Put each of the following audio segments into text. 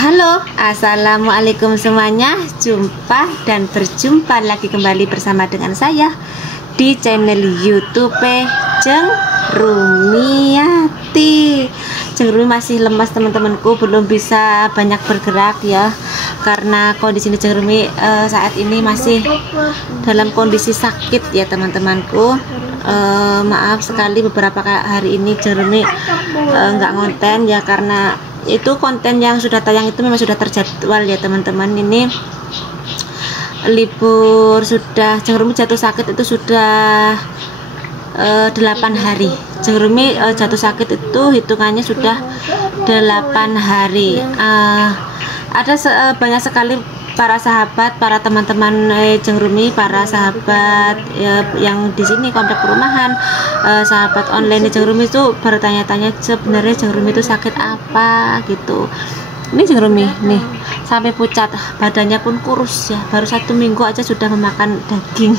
Halo, assalamualaikum semuanya. Jumpa dan berjumpa lagi kembali bersama dengan saya di channel YouTube Jeng Rumiati. Jeng Rumi masih lemas teman-temanku, belum bisa banyak bergerak ya, karena kondisi Jeng Rumi saat ini masih dalam kondisi sakit ya teman-temanku. Maaf sekali beberapa hari ini Jeng Rumi nggak ngonten ya, karena itu konten yang sudah tayang itu memang sudah terjadwal ya teman-teman. Ini libur, sudah Jeng Rumi jatuh sakit itu sudah 8 hari. Jeng Rumi jatuh sakit itu hitungannya sudah 8 hari. Ada banyak sekali para sahabat, para teman-teman Jeng Rumi, para sahabat yang di sini komplek perumahan, sahabat online Jeng Rumi itu bertanya-tanya sebenarnya Jeng Rumi itu sakit apa gitu. Ini Jeng Rumi nih sampai pucat, badannya pun kurus ya, baru 1 minggu aja sudah memakan daging.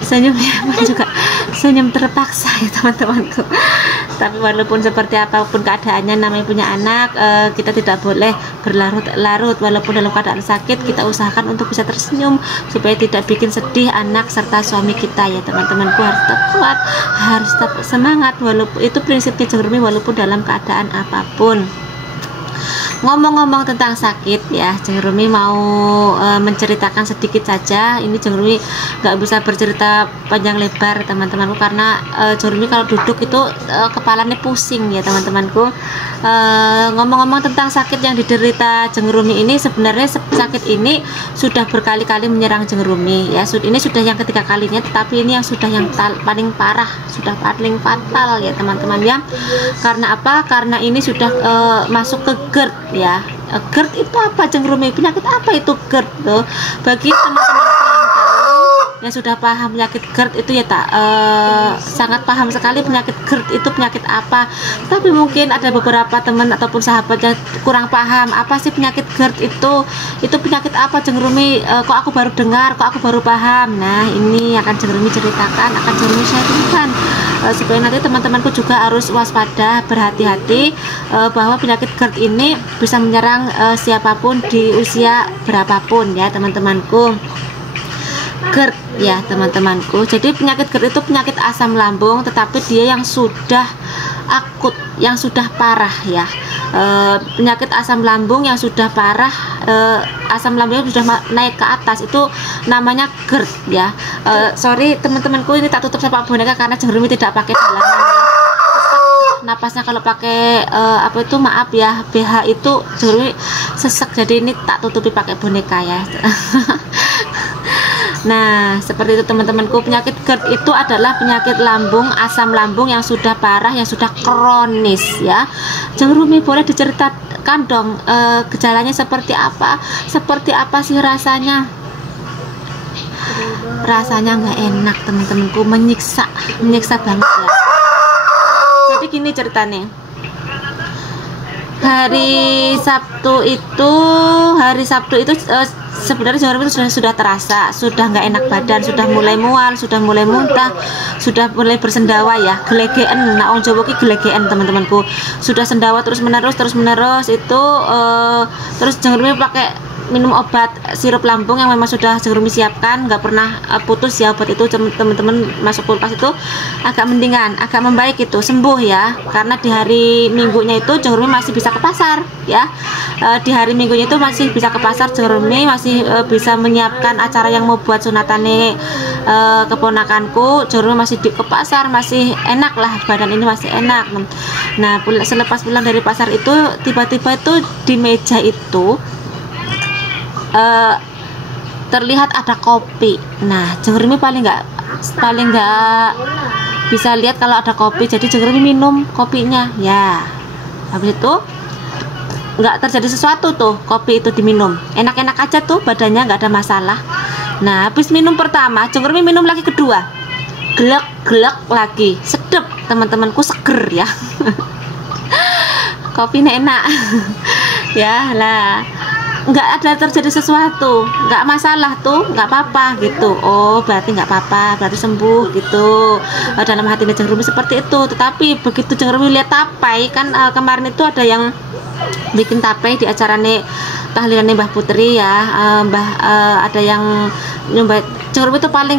Senyumnya pun juga senyum terpaksa ya teman-temanku. Tapi walaupun seperti apapun keadaannya, namanya punya anak, kita tidak boleh berlarut-larut. Walaupun dalam keadaan sakit, kita usahakan untuk bisa tersenyum supaya tidak bikin sedih anak serta suami kita ya teman-temanku. Harus tetap kuat, harus tetap semangat, walaupun itu prinsipnya Jeng Rumi, walaupun dalam keadaan apapun. Ngomong-ngomong tentang sakit ya, Jeng Rumi mau menceritakan sedikit saja. Ini Jeng Rumi nggak bisa bercerita panjang lebar teman-temanku, karena Jeng Rumi kalau duduk itu kepalanya pusing ya teman-temanku. Ngomong-ngomong tentang sakit yang diderita Jeng Rumi ini, sebenarnya sakit ini sudah berkali-kali menyerang Jeng Rumi ya. Ini sudah yang ketiga kalinya, tetapi ini yang sudah yang paling parah, sudah paling fatal ya teman-teman ya. Karena apa? Karena ini sudah masuk ke GERD ya. GERD itu apa Jeng Rumi? Penyakit apa itu GERD tuh? Bagi teman-teman yang sudah paham penyakit GERD itu ya sangat paham sekali penyakit GERD itu penyakit apa. Tapi mungkin ada beberapa teman ataupun sahabat yang kurang paham apa sih penyakit GERD itu penyakit apa Jeng Rumi, kok aku baru dengar, kok aku baru paham. Nah ini akan Jeng Rumi ceritakan, akan Jeng Rumi sharingkan, supaya nanti teman-temanku juga harus waspada, berhati-hati, bahwa penyakit GERD ini bisa menyerang siapapun di usia berapapun ya teman-temanku. GERD ya teman-temanku, jadi penyakit GERD itu penyakit asam lambung, tetapi dia yang sudah akut, yang sudah parah ya. Penyakit asam lambung yang sudah parah, asam lambungnya sudah naik ke atas, itu namanya GERD ya. Sorry teman-temanku, ini tak tutup sama boneka karena Jeng Rumi tidak pakai dalaman ya. Napasnya kalau pakai apa itu, maaf ya, BH itu Jeng Rumi sesek, jadi ini tak tutupi pakai boneka ya. Nah seperti itu teman-temanku, penyakit GERD itu adalah penyakit lambung, asam lambung yang sudah parah, yang sudah kronis ya. Jeng Rumi boleh diceritakan dong gejalanya seperti apa sih rasanya? Rasanya nggak enak teman-temanku, menyiksa banget ya. Jadi gini ceritanya, hari Sabtu itu sebenarnya Jeng Rumi itu sudah terasa, sudah nggak enak badan, sudah mulai mual, sudah mulai muntah, sudah mulai bersendawa ya, gelegean. Nah orang Jawa ki gelegean teman-temanku, sudah sendawa terus menerus itu. Terus Jeng Rumi pakai minum obat sirup lambung yang memang sudah Jeng Rumi siapkan, nggak pernah putus ya obat itu teman-teman. Masuk kulkas itu agak mendingan, agak membaik, itu sembuh ya. Karena di hari Minggunya itu Jeng Rumi masih bisa ke pasar ya. Di hari Minggunya itu masih bisa ke pasar, Jeng Rumi masih bisa menyiapkan acara yang mau buat sunatane keponakanku. Jeng Rumi masih ke pasar, masih enak lah, badan ini masih enak. Nah selepas pulang dari pasar itu, tiba-tiba itu di meja itu terlihat ada kopi. Nah Jeng Rumi paling nggak bisa lihat kalau ada kopi, jadi Jeng Rumi minum kopinya ya. Habis itu nggak terjadi sesuatu tuh, kopi itu diminum enak-enak aja tuh, badannya nggak ada masalah. Nah habis minum pertama, Jeng Rumi minum lagi kedua, gelek lagi, sedep teman-temanku, seger ya. Kopinya enak. Ya lah, nggak ada terjadi sesuatu, nggak masalah tuh, nggak apa-apa gitu. Oh berarti nggak apa-apa, berarti sembuh gitu. Dalam hati Jeng Rumi seperti itu. Tetapi begitu Jeng Rumi lihat tapai kan, kemarin itu ada yang bikin tape di acarane tahlilannya Mbah Putri ya. Ada yang nyoba Ceng Rumi itu paling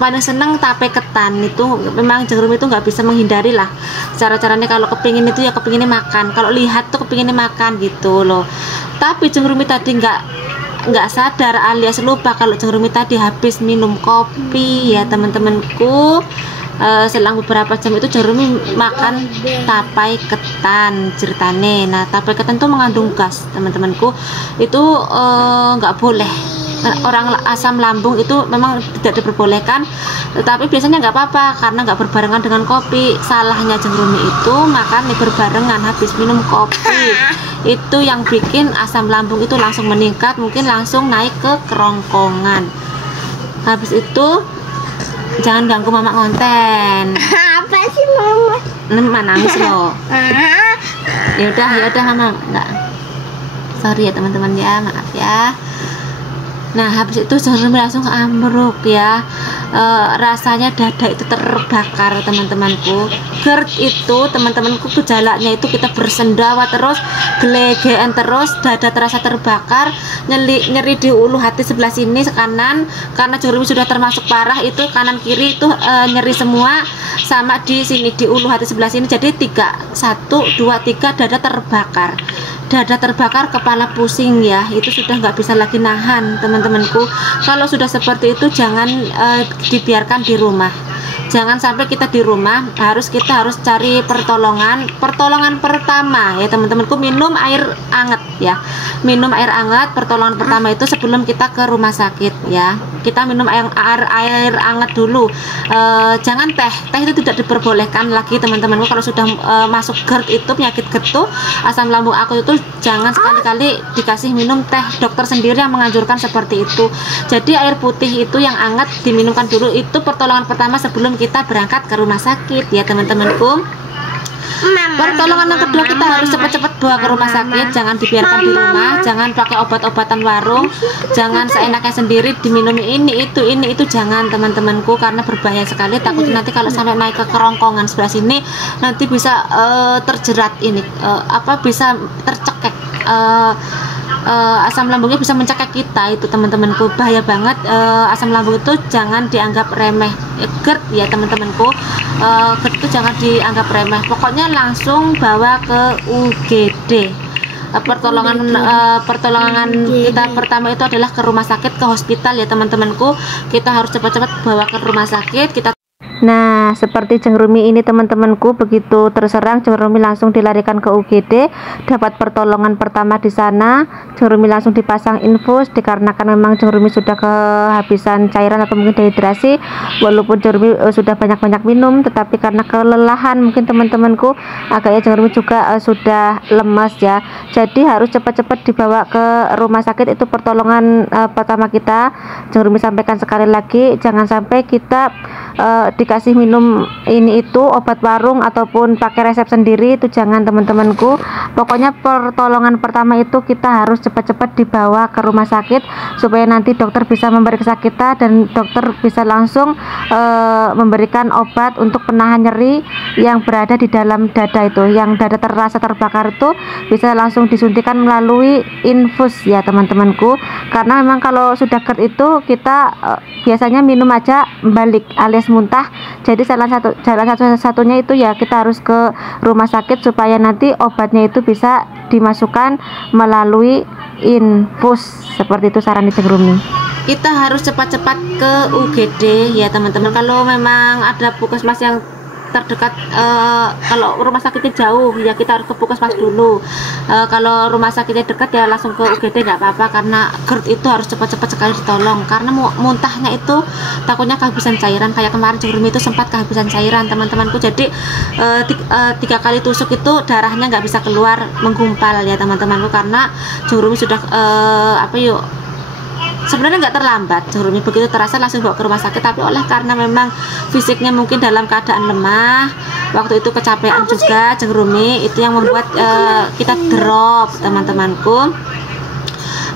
paling seneng tape ketan. Itu memang Ceng Rumi itu nggak bisa menghindari lah cara-caranya. Kalau kepingin itu ya kepinginnya makan, kalau lihat tuh kepinginnya makan gitu loh. Tapi Ceng Rumi tadi nggak sadar alias lupa kalau Ceng Rumi tadi habis minum kopi ya teman-temanku. Selang beberapa jam itu Ceng Rumi makan tapai ketan ceritane. Nah, tapai ketan itu mengandung gas teman-temanku, itu nggak boleh. Orang asam lambung itu memang tidak diperbolehkan, tetapi biasanya nggak apa-apa karena nggak berbarengan dengan kopi. Salahnya Ceng Rumi itu makan berbarengan habis minum kopi, itu yang bikin asam lambung itu langsung meningkat, mungkin langsung naik ke kerongkongan. Habis itu jangan ganggu mama ngonten. Apa sih mama? Nangis loh. Ya udah mama enggak. Sorry ya teman-teman ya, maaf ya. Nah, habis itu Ceng Rumi langsung ambruk ya. Rasanya dada itu terbakar teman-temanku. GERD itu teman-temanku gejalanya itu kita bersendawa terus, gelegean terus, dada terasa terbakar, nyeri di ulu hati sebelah sini kanan, karena Ceng Rumi sudah termasuk parah itu kanan kiri itu nyeri semua, sama di sini di ulu hati sebelah sini. Jadi 1, 2, 3 dada terbakar. Dada terbakar, kepala pusing ya, itu sudah nggak bisa lagi nahan teman-temanku. Kalau sudah seperti itu jangan dibiarkan di rumah, jangan sampai kita di rumah, kita harus cari pertolongan pertama ya teman-temanku. Minum air hangat ya, minum air hangat. Pertolongan pertama itu sebelum kita ke rumah sakit ya, kita minum air hangat dulu. Jangan teh itu tidak diperbolehkan lagi teman-temanku. Kalau sudah masuk GERD itu, penyakit GERD itu, asam lambung akut itu, jangan sekali-kali dikasih minum teh. Dokter sendiri yang menganjurkan seperti itu. Jadi air putih itu yang hangat diminumkan dulu, itu pertolongan pertama sebelum kita berangkat ke rumah sakit ya teman-temanku. Pertolongan yang kedua, kita harus cepat-cepat bawa ke rumah sakit, jangan dibiarkan di rumah, jangan pakai obat-obatan warung, jangan seenaknya sendiri diminum ini itu jangan teman-temanku, karena berbahaya sekali. Takutnya nanti kalau sampai naik ke kerongkongan sebelah sini nanti bisa terjerat ini bisa tercekek, asam lambungnya bisa mencekek kita itu teman-temanku, bahaya banget. Asam lambung itu jangan dianggap remeh. GERD ya teman-temanku, GERD itu jangan dianggap remeh, pokoknya langsung bawa ke UGD. Pertolongan kita pertama itu adalah ke rumah sakit, ke hospital ya teman-temanku. Kita harus cepat-cepat bawa ke rumah sakit. Nah, seperti Ceng Rumi ini teman-temanku, begitu terserang Ceng Rumi langsung dilarikan ke UGD, dapat pertolongan pertama di sana. Ceng Rumi langsung dipasang infus, dikarenakan memang Ceng Rumi sudah kehabisan cairan atau mungkin dehidrasi. Walaupun Ceng Rumi sudah banyak-banyak minum, tetapi karena kelelahan mungkin teman-temanku, agaknya Ceng Rumi juga sudah lemas ya. Jadi harus cepat-cepat dibawa ke rumah sakit. Itu pertolongan pertama kita. Ceng Rumi sampaikan sekali lagi, jangan sampai kita dikasih minum ini itu obat warung ataupun pakai resep sendiri, itu jangan teman-temanku. Pokoknya pertolongan pertama itu kita harus cepat-cepat dibawa ke rumah sakit supaya nanti dokter bisa memeriksa kita dan dokter bisa langsung memberikan obat untuk penahan nyeri yang berada di dalam dada itu, yang dada terasa terbakar itu bisa langsung disuntikan melalui infus ya teman-temanku. Karena memang kalau sudah GERD itu kita biasanya minum aja balik alias muntah. Jadi jalan satu-satunya itu ya kita harus ke rumah sakit supaya nanti obatnya itu bisa dimasukkan melalui infus. Seperti itu saran Ceng Rumi. Kita harus cepat-cepat ke UGD ya teman-teman. Kalau memang ada puskesmas yang terdekat, kalau rumah sakitnya jauh ya kita harus ke puskesmas dulu. Kalau rumah sakitnya dekat ya langsung ke UGD, nggak apa-apa, karena GERD itu harus cepat-cepat sekali ditolong, karena muntahnya itu takutnya kehabisan cairan. Kayak kemarin Ceng Rumi itu sempat kehabisan cairan teman-temanku. Jadi 3 kali tusuk itu darahnya nggak bisa keluar, menggumpal ya teman-temanku, karena Ceng Rumi sudah sebenarnya nggak terlambat. Ceng Rumi begitu terasa langsung bawa ke rumah sakit, tapi karena memang fisiknya mungkin dalam keadaan lemah, waktu itu kecapean juga Ceng Rumi, itu yang membuat kita drop teman-temanku.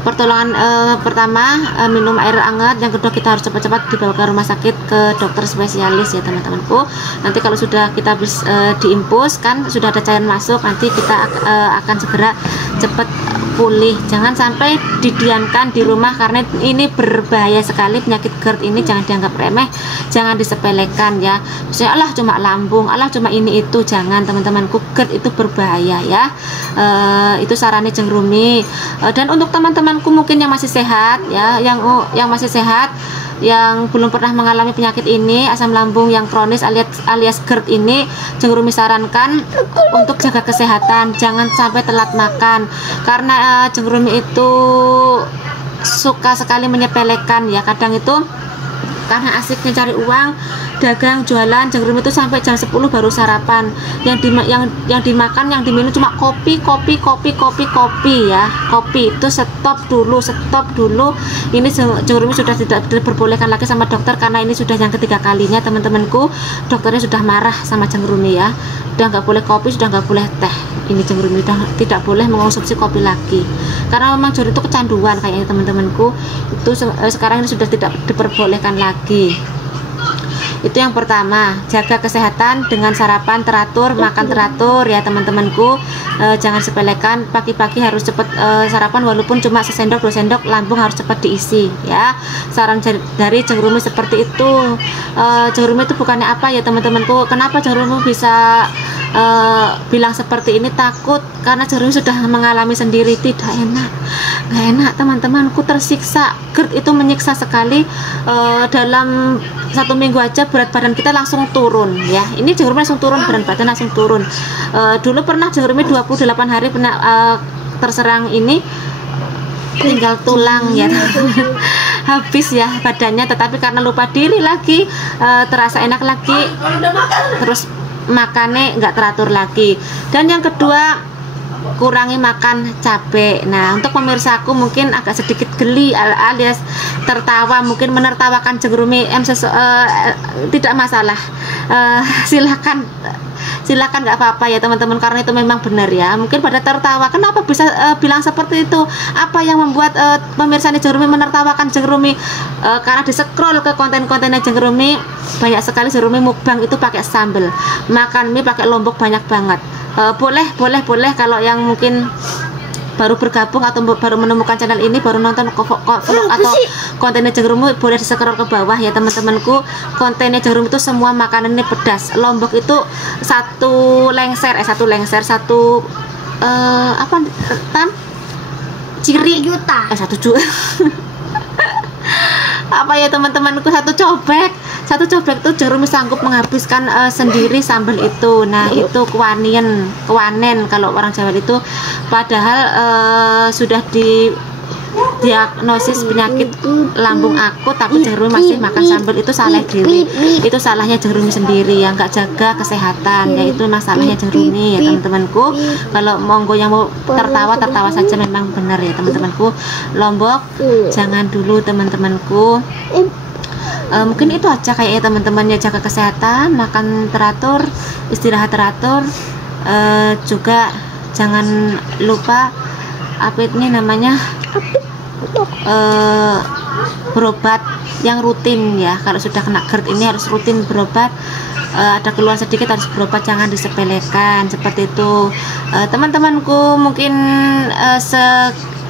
Pertolongan pertama, minum air hangat. Yang kedua, kita harus cepat-cepat dibawa ke rumah sakit ke dokter spesialis ya teman-temanku. Nanti kalau sudah kita habis diimpus kan, sudah ada cairan masuk, nanti kita akan segera cepat pulih. Jangan sampai didiamkan di rumah karena ini berbahaya sekali. Penyakit GERD ini jangan dianggap remeh, jangan disepelekan ya. Misalnya Allah cuma lambung, Allah cuma ini itu, jangan teman-temanku. GERD itu berbahaya ya. Itu sarannya Jeng Rumi. Dan untuk teman-temanku mungkin yang masih sehat ya, yang masih sehat, yang belum pernah mengalami penyakit ini, asam lambung yang kronis alias GERD ini, Jeng Rumi sarankan untuk jaga kesehatan, jangan sampai telat makan karena Jeng Rumi itu suka sekali menyepelekan ya. Kadang itu karena asiknya cari uang, dagang, jualan, Jeng Rumi itu sampai jam 10 baru sarapan. Yang dimakan, yang diminum cuma kopi ya. Kopi itu stop dulu. Ini Jeng Rumi sudah tidak diperbolehkan lagi sama dokter karena ini sudah yang ketiga kalinya teman-temanku. Dokternya sudah marah sama Jeng Rumi ya. Sudah nggak boleh kopi, sudah nggak boleh teh. Ini Jeng Rumi sudah tidak boleh mengonsumsi kopi lagi karena memang Jeng Rumi itu kecanduan kayaknya teman-temanku. Itu sekarang ini sudah tidak diperbolehkan lagi. Itu yang pertama, jaga kesehatan dengan sarapan teratur, makan teratur ya teman-temanku. Jangan sepelekan, pagi-pagi harus cepat sarapan walaupun cuma sesendok 2 sendok, lambung harus cepat diisi ya. Saran dari Jeng Rumi seperti itu. Jeng Rumi itu bukannya apa ya teman-temanku. Kenapa Jeng Rumi bisa bilang seperti ini? Takut karena Jeng Rumi sudah mengalami sendiri. Tidak enak, nggak enak teman-temanku, tersiksa. GERD itu menyiksa sekali. Dalam 1 minggu aja berat badan kita langsung turun ya. Ini Jeng Rumi langsung turun, berat badan langsung turun. Dulu pernah Jeng Rumi 28 hari pernah terserang ini, tinggal tulang ya habis ya badannya, tetapi karena lupa diri lagi, terasa enak lagi, terus makannya nggak teratur lagi. Dan yang kedua, kurangi makan cabai. Nah, untuk pemirsaku mungkin agak sedikit geli alias tertawa, mungkin menertawakan Jeng Rumi, tidak masalah. Silakan nggak apa-apa ya teman-teman, karena itu memang benar ya. Mungkin pada tertawa, kenapa bisa bilang seperti itu? Apa yang membuat pemirsa Jeng Rumi menertawakan Jeng Rumi? Karena di-scroll ke konten-kontennya Jeng Rumi, banyak sekali Jeng Rumi mukbang itu pakai sambal, makan mie pakai lombok banyak banget. Boleh kalau yang mungkin baru bergabung atau baru menemukan channel ini, baru nonton vlog atau kontennya Jeng Rumi, boleh di-scroll ke bawah ya teman-temanku. Kontennya Jeng Rumi itu semua makanannya pedas. Lombok itu satu lengser ciri 1 juta. 1 juta. Apa ya teman-temanku, satu cobek itu Jeng Rumi sanggup menghabiskan sendiri sambal itu. Nah, itu kewanen kalau orang Jawa itu. Padahal sudah diagnosis penyakit lambung akut, tapi Jeng Rumi masih makan sambal. Itu salah diri, itu salahnya Jeng Rumi sendiri yang nggak jaga kesehatan ya. Itu masalahnya Jeng Rumi ya teman-temanku. Kalau monggo yang mau tertawa saja, memang benar ya teman-temanku. Lombok jangan dulu teman-temanku. Mungkin itu aja kayaknya teman-teman ya. Jaga kesehatan, makan teratur, istirahat teratur, juga jangan lupa apa ini namanya, berobat yang rutin ya. Kalau sudah kena GERD ini harus rutin berobat. Ada keluhan sedikit harus berobat, jangan disepelekan seperti itu. Teman-temanku mungkin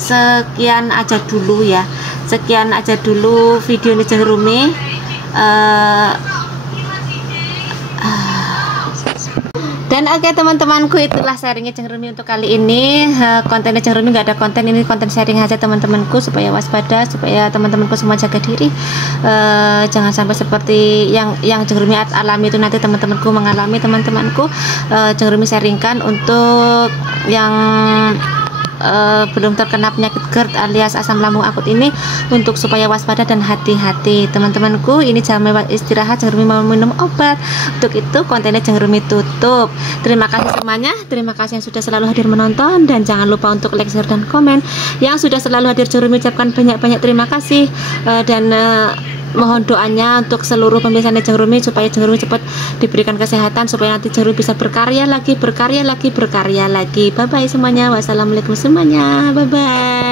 sekian aja dulu ya. Sekian aja dulu video ini Jeng Rumi. Dan oke teman-temanku, itulah sharingnya Jeng Rumi untuk kali ini. Kontennya Jeng Rumi nggak ada konten, ini konten sharing aja teman-temanku, supaya waspada, supaya teman-temanku semua jaga diri. Jangan sampai seperti yang Jeng Rumi alami itu nanti teman-temanku mengalami. Teman-temanku, Jeng Rumi sharingkan untuk yang belum terkena penyakit GERD alias asam lambung akut ini, untuk supaya waspada dan hati-hati teman-temanku. Ini jam istirahat, Jeng Rumi mau minum obat. Untuk itu kontennya Jeng Rumi tutup. Terima kasih semuanya, terima kasih yang sudah selalu hadir menonton, dan jangan lupa untuk like, share, dan komen. Yang sudah selalu hadir, Jeng Rumi ucapkan banyak-banyak terima kasih. Dan mohon doanya untuk seluruh pemirsa Jeng Rumi, supaya Jeng Rumi cepat diberikan kesehatan, supaya nanti Jeng Rumi bisa berkarya lagi. Bye bye semuanya, wassalamualaikum semuanya, bye bye.